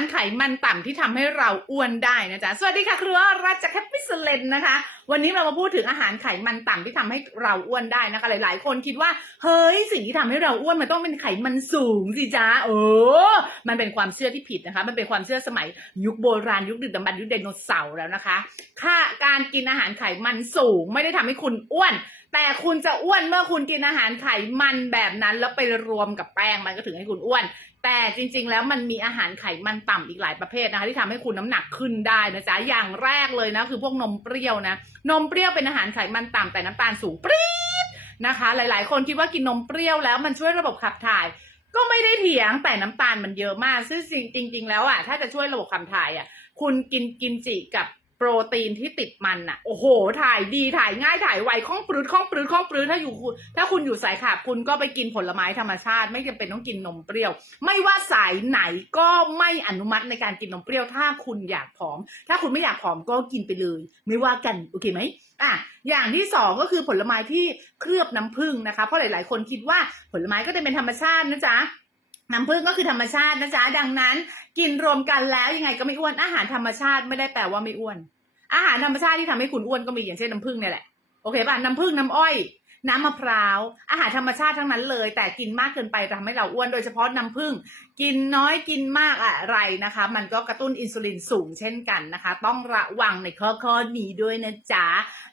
ารไขมันต่ำที่ทำให้เราอ้วนได้นะจ๊ะ สวัสดีค่ะ ครัวรัชจากแคปปิสเลนนะคะ วันนี้เรามาพูดถึงอาหารไขมันต่ำที่ทำให้เราอ้วนได้นะคะ หลาย ๆ คนคิดว่า เฮ้ยสิ่งที่ทำให้เราอ้วนมันต้องเป็นไขมันสูงสิจ๊ะเออ มันเป็นความเชื่อที่ผิดนะคะ มันเป็นความเชื่อสมัยยุคโบราณยุคดึกดำบรรยุคไดโนเสาร์แล้วนะคะ ค่าการกินอาหารไขมันสูงไม่ได้ทำให้คุณอ้วน แต่คุณจะอ้วนเมื่อคุณกินอาหารไขมันแบบนั้น แล้วไปรวมกับแป้งมันก็ถึงให้คุณอ้วน แต่จริง ๆ แล้วมันมีอาหารไขมันต่ำอีกหลายประเภทนะคะ ที่ทำให้คุณน้ำหนักขึ้นได้นะจ๊ะอย่างแรกเลยนะคือพวกนมเปรี้ยวนะนมเปรี้ยวเป็นอาหารไขมันต่ำแต่น้ำตาลสูงปรี๊ดนะคะ หลาย ๆ คนคิดว่ากินนมเปรี้ยวแล้วมันช่วยระบบขับถ่าย ก็ไม่ได้เถียงแต่น้ำตาลมันเยอะมากซึ่งจริง ๆ แล้วอะถ้าจะช่วยระบบขับถ่ายอะคุณกินกินจิกับ โปรตีนที่ติดมันอะโอ้โห ถ่ายดีถ่ายง่ายถ่ายไวคล่องปลื้ดคล่องปลื้ดคล่องปลื้ดถ้าอยู่คุณถ้าคุณอยู่สายขาบคุณก็ไปกินผลไม้ธรรมชาติ ไม่จำเป็นต้องกินนมเปรี้ยว ไม่ว่าสายไหนก็ไม่อนุมัติในการกินนมเปรี้ยว ถ้าคุณอยากผอม ถ้าคุณไม่อยากผอมก็กินไปเลย ไม่ว่ากันโอเคไหมอะอย่างที่สองก็คือผลไม้ที่เคลือบน้ำผึ้งนะคะเพราะหลาย ๆ คนคิดว่าผลไม้ก็จะเป็นธรรมชาตินะจ๊ะน้ำผึ้งก็คือธรรมชาตินะจ๊ะดังนั้น กินรวมกันแล้วยังไงก็ไม่อ้วนอาหารธรรมชาติไม่ได้แปลว่าไม่อ้วน อาหารธรรมชาติที่ทำให้คุณอ้วนก็มีอย่างเช่นน้ำผึ้งเนี่ยแหละโอเคป่ะน้ำผึ้งน้ำอ้อย น้ำมะพร้าว อาหารธรรมชาติทั้งนั้นเลย แต่กินมากเกินไปจะทำให้เราอ้วนโดยเฉพาะน้ำผึ้งกินน้อยกินมากอะไรนะคะ มันก็กระตุ้นอินซูลินสูงเช่นกันนะคะ ต้องระวังในข้อข้อนี้ด้วยนะจ๊ะ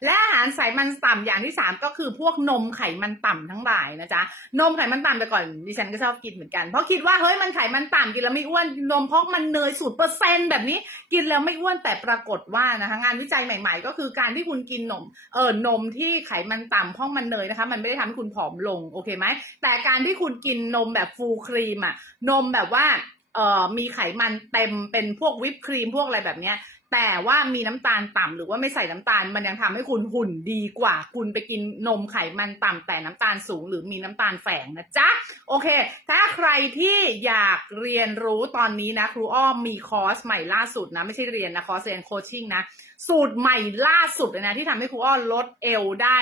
และอาหารไขมันต่ำอย่างที่สามก็คือพวกนมไขมันต่ำทั้งหลายนะจ๊ะนมไขมันต่ำแต่ก่อนดิฉันก็ชอบกินเหมือนกันเพราะคิดว่าเฮ้ยมันไขมันต่ำกินแล้วไม่อ้วนนมเพราะมันเนยสูตรเปอร์เซ็นต์แบบนี้กินแล้วไม่อ้วนแต่ปรากฏว่านะคะงานวิจัยใหม่ ๆ ก็คือการที่คุณกินนมเออนมที่ไขมันต่ำเพราะมันเนยนะคะ มันไม่ได้ทำให้คุณผอมลงโอเคไหมแต่การที่คุณกินนมแบบฟูลครีมอะนมแบบว่าเอ่อมีไขมันเต็มเป็นพวกวิปครีมพวกอะไรแบบเนี้ยแต่ว่ามีน้ำตาลต่ำหรือว่าไม่ใส่น้ำตาล มันยังทำให้คุณหุ่นดีกว่า คุณไปกินนมไขมันต่ำแต่น้ำตาลสูง หรือมีน้ำตาลแฝงนะจ๊ะโอเค ถ้าใครที่อยากเรียนรู้ตอนนี้นะ ครูอ้อมมีคอร์สใหม่ล่าสุดนะ ไม่ใช่เรียนนะคอร์สเรียนโคชชิ่งนะ สูตรใหม่ล่าสุดเลยนะ ที่ทำให้ครูอ้อลดเอวได้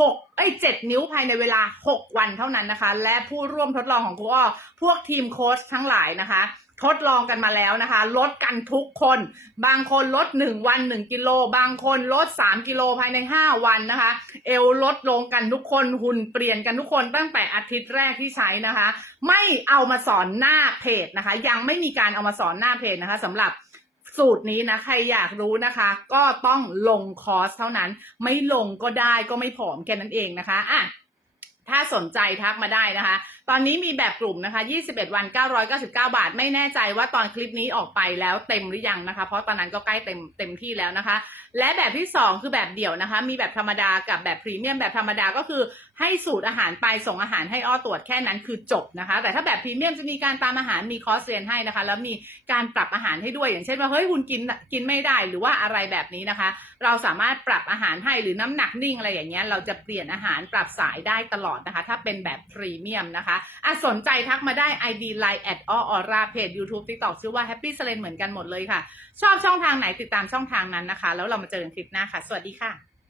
หกเอ้เจ็ดนิ้วภายในเวลาหกวันเท่านั้นนะคะ และผู้ร่วมทดลองของครูอ้อพวกทีมโค้ชทั้งหลายนะคะ ทดลองกันมาแล้วนะคะ ลดกันทุกคน บางคนลด1วัน1กิโล บางคนลด3กิโลภายใน5วันนะคะ เอวลดลงกันทุกคนหุ่นเปลี่ยนกันทุกคนตั้งแต่อาทิตย์แรกที่ใช้นะคะ ไม่เอามาสอนหน้าเพจนะคะ ยังไม่มีการเอามาสอนหน้าเพจนะคะสำหรับ สูตรนี้นะใครอยากรู้นะคะ ก็ต้องลงคอร์สเท่านั้น ไม่ลงก็ได้ก็ไม่ผอมแค่นั้นเองนะคะอะถ้าสนใจทักมาได้นะคะ ตอนนี้มีแบบกลุ่มนะคะ 21 วัน 999 บาท ไม่แน่ใจว่าตอนคลิปนี้ออกไปแล้วเต็มหรือยังนะคะ เพราะตอนนั้นก็ใกล้เต็มเต็มที่แล้วนะคะ และแบบที่ 2 คือแบบเดี่ยวนะคะ มีแบบธรรมดากับแบบพรีเมียม แบบธรรมดาก็คือให้สูตรอาหารไปส่งอาหารให้อ้อตรวจแค่นั้นคือจบนะคะ แต่ถ้าแบบพรีเมียมจะมีการตามอาหารมีคอร์สเรียนให้นะคะ แล้วมีการปรับอาหารให้ด้วยอย่างเช่นว่าเฮ้ยคุณกินกินไม่ได้หรือว่าอะไรแบบนี้นะคะ เราสามารถปรับอาหารให้หรือน้ำหนักนิ่งอะไรอย่างเงี้ยเราจะเปลี่ยนอาหารปรับสายได้ตลอดนะคะ ถ้าเป็นแบบพรีเมียมนะคะอะสนใจทักมาได้ ID Line at a u r a เพจ YouTube TikTok ชื่อว่า Happy s l e n เหมือนกันหมดเลยค่ะ ชอบช่องทางไหนติดตามช่องทางนั้นนะคะ แล้วเรามาเจอกันคลิปหน้าค่ะ สวัสดีค่ะ